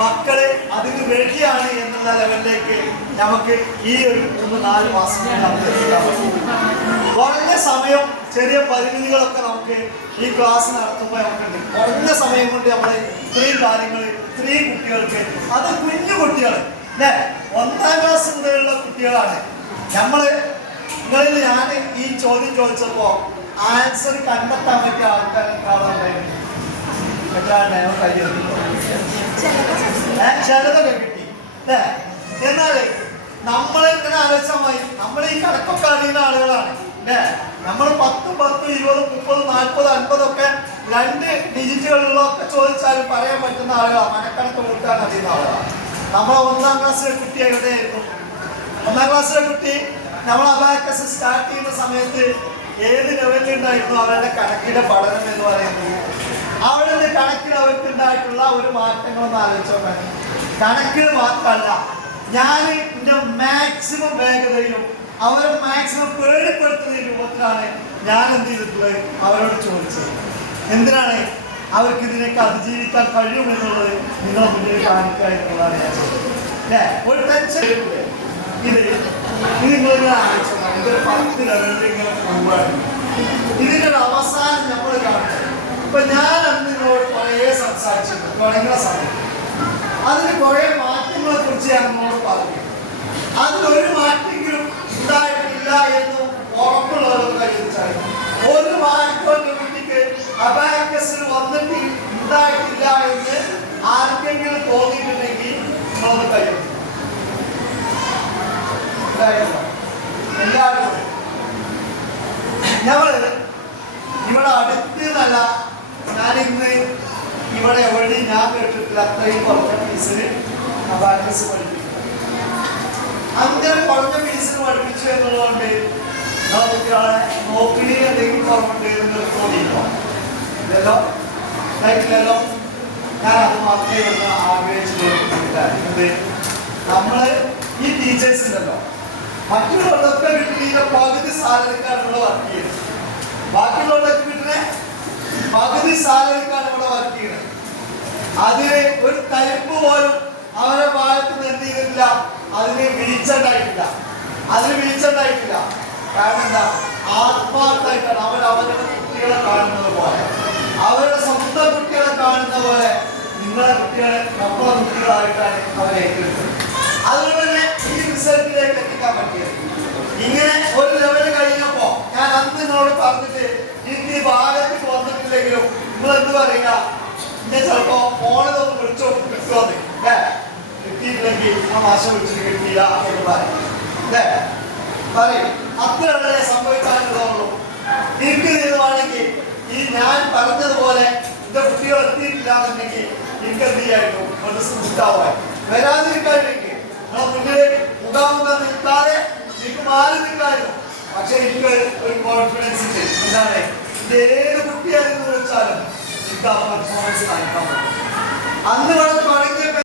മക്കള് അതിന് റെഡിയാണ് എന്നുള്ള ലെവലിലേക്ക് നമുക്ക് ഈ ഒരു 3-4 മാസം നമുക്ക് എത്തിക്കാൻ പറ്റും. കുറഞ്ഞ സമയം ചെറിയ പരിമിതികളൊക്കെ നമുക്ക് ഈ ക്ലാസ് നടത്തുമ്പോൾ നമുക്കുണ്ട്. കുറഞ്ഞ സമയം കൊണ്ട് നമ്മൾ ഇത്രയും കാര്യങ്ങൾ ഇത്രയും കുട്ടികൾക്ക്, അത് കുഞ്ഞു കുട്ടികൾ അല്ലേ, 1ാം ക്ലാസ് മുതലുള്ള കുട്ടികളാണ്. നിങ്ങളിൽ ഞാൻ ഈ ചോദ്യം ചോദിച്ചപ്പോ ആൻസർ കണ്ടെത്താൻ പറ്റിയ ആൾക്കാരുണ്ടായിരുന്നു. ചിലതൊക്കെ കിട്ടി അല്ലേ. എന്നാല് നമ്മളിങ്ങനെ ആലോചിച്ചാൽ നമ്മൾ ഈ കണക്കൊക്കെ അറിയുന്ന ആളുകളാണ് അല്ലേ. നമ്മൾ 10, 20, 30, 40, 50 ഒക്കെ 2 ഡിജിറ്റുകളിലൊക്കെ ചോദിച്ചാലും പറയാൻ പറ്റുന്ന ആളുകളാണ്. മനക്കണക്ക് കൂട്ടാൻ അറിയുന്ന ആളുകളാണ്. നമ്മളെ 1ാം ക്ലാസ്സിലെ കുട്ടി എവിടെയായിരുന്നു? 1ാം ക്ലാസ്സിലെ കുട്ടി നമ്മൾ അബാക്കസ് സ്റ്റാർട്ട് ചെയ്യുന്ന സമയത്ത് ഏത് ലെവലിലുണ്ടായിരുന്നു അവരുടെ കണക്കിന്റെ പഠനം എന്ന് പറയുന്നത്? അവരുടെ കണക്കിൽ അവർക്ക് ഉണ്ടായിട്ടുള്ള ഒരു മാറ്റങ്ങളൊന്നും ആലോചിച്ചോട്ടെ. കണക്കിൽ മാത്രമല്ല, ഞാൻ എൻ്റെ മാക്സിമം വേഗതയിലും അവരെ മാക്സിമം പേടിപ്പെടുത്തുന്ന രൂപത്തിലാണ് ഞാൻ എന്ത് ചെയ്തിട്ടുള്ളത് അവരോട് ചോദിച്ചത്. എന്തിനാണ്? അവർക്ക് ഇതിനൊക്കെ അതിജീവിക്കാൻ കഴിയുമെന്നുള്ളത് നിങ്ങളെ മുന്നിൽ കാണിക്കുക എന്നുള്ളതാണ് ഞാൻ ചോദിച്ചത് അല്ലേ. ഒരു ടെൻഷൻ ഇത് നിങ്ങളിങ്ങനെ ആലോചിച്ചാൽ ഇതൊരു 10 ലെവലിൽ ഇങ്ങനെ പോവുകയാണ്. ഇതിൻ്റെ ഒരു അവസാനം നമ്മൾ കാണുന്നത്. ഇപ്പൊ ഞാൻ അന്ന് നിങ്ങളോട് കുറേ സംസാരിച്ചിട്ടുണ്ട് തുടങ്ങുന്ന സമയത്ത്. അതിന് കുറെ മാറ്റങ്ങളെ കുറിച്ച് ഞാൻ നിങ്ങളോട് പറഞ്ഞു. അതിലൊരു മാറ്റെങ്കിലും ഉണ്ടായിട്ടില്ല എന്ന് ഉറപ്പുള്ളവർക്ക് കഴിച്ചാൽ ഒരു മാറ്റം കുട്ടിക്ക് അബാക്കസിൽ വന്നിട്ട് ഉണ്ടായിട്ടില്ല എന്ന് ആർക്കെങ്കിലും തോന്നിയിട്ടുണ്ടെങ്കിൽ നമ്മളത് കഴിയും. എല്ലാവരും ഞങ്ങള് ഇവിടെ അടുത്ത് നല്ല ഞാനിന്ന് ഇവിടെ എവിടെയും ഞാൻ കേട്ടിട്ടില്ല അത്രയും കുറഞ്ഞ ഫീസിന് അബാക്കസ് പഠിപ്പിക്കും. അങ്ങനെ കുറഞ്ഞ ഫീസിന് പഠിപ്പിച്ചു എന്നുള്ളതുകൊണ്ട് കുട്ടികളെ നോക്കിനി എന്തെങ്കിലും കുറവുണ്ട് എന്ന് തോന്നിയിട്ടോ ഇല്ലല്ലോ, ഇല്ലല്ലോ. ഞാൻ അത് മാത്രമേ ഒന്ന് ആഗ്രഹിച്ചിട്ടുണ്ട്. നമ്മള് ഈ ടീച്ചേഴ്സ് ഉണ്ടല്ലോ, മറ്റുള്ളവരൊക്കെ കിട്ടുന്ന പകുതി സാലറിക്കാണ് ഇവിടെ വർക്ക് ചെയ്യുന്നത്. ബാക്കിയുള്ളവരൊക്കെ കിട്ടുന്ന പകുതി സാലറിക്കാണ് ഇവിടെ വർക്ക് ചെയ്യുന്നത്. അതിന് ഒരു കരിമ്പ് പോലും അവരെ ഭാഗത്ത് നിന്ന് എന്ത് ചെയ്തിട്ടില്ല, അതിന് വീഴ്ചണ്ടായിട്ടില്ല. കാരണം എന്താ? ആത്മാർത്ഥമായിട്ടാണ് അവരവരുടെ കുട്ടികളെ കാണുന്നത് പോലെ, അവരുടെ സ്വന്തം കുട്ടികളെ കാണുന്ന പോലെ നിങ്ങളെ കുട്ടികളെ നമ്മളെ കുട്ടികളായിട്ടാണ് അവരെ ഏറ്റെടുത്തത്. അതുകൊണ്ട് തന്നെ ഈ റിസൾട്ടിലേക്ക് എത്തിക്കാൻ പറ്റിയത്. ഇങ്ങനെ ഒരു ലെവല് കഴിഞ്ഞപ്പോ ഞാൻ അന്ന് നിങ്ങളോട് പറഞ്ഞിട്ട് എനിക്ക് ഈ ഭാഗത്തേക്ക് വന്നിട്ടില്ലെങ്കിലും നിങ്ങൾ എന്ത് പറയുക, ഇന്നെ ചിലപ്പോ ഫോണിലൊന്ന് വിളിച്ചോ കിട്ടുമെന്ന് കിട്ടിയിട്ടില്ലെങ്കിൽ ആ മാസം വിളിച്ചിട്ട് കിട്ടിയില്ല എന്ന് പറയും അല്ലേ. പറയും അത്ര വളരെ സംഭവിക്കാനുള്ളതുള്ളൂ. എനിക്ക് തീരുമാണെങ്കിൽ ഈ ഞാൻ പറഞ്ഞതുപോലെ എന്റെ കുട്ടികൾ എത്തിയിട്ടില്ല എന്നുണ്ടെങ്കിൽ എനിക്ക് എന്ത് ചെയ്യായിരുന്നു ഒരു ഉണ്ടാവാൻ വരാതിരിക്കാതിരിക്കും. നമ്മളെ മുന്നിൽ മുഖാമുഖം നിൽക്കാതെ എനിക്ക് മാറി നിൽക്കായിരുന്നു. പക്ഷെ എനിക്ക് ഒരു കോൺഫിഡൻസ് ഉണ്ട്. എന്താണ്? ഇത് ഏത് കുട്ടിയായിരുന്നു വിളിച്ചാലും എനിക്ക് ആ പെർഫോമൻസ് കാണിക്കാൻ പറ്റും. അന്ന് ഇവിടെ തുടങ്ങി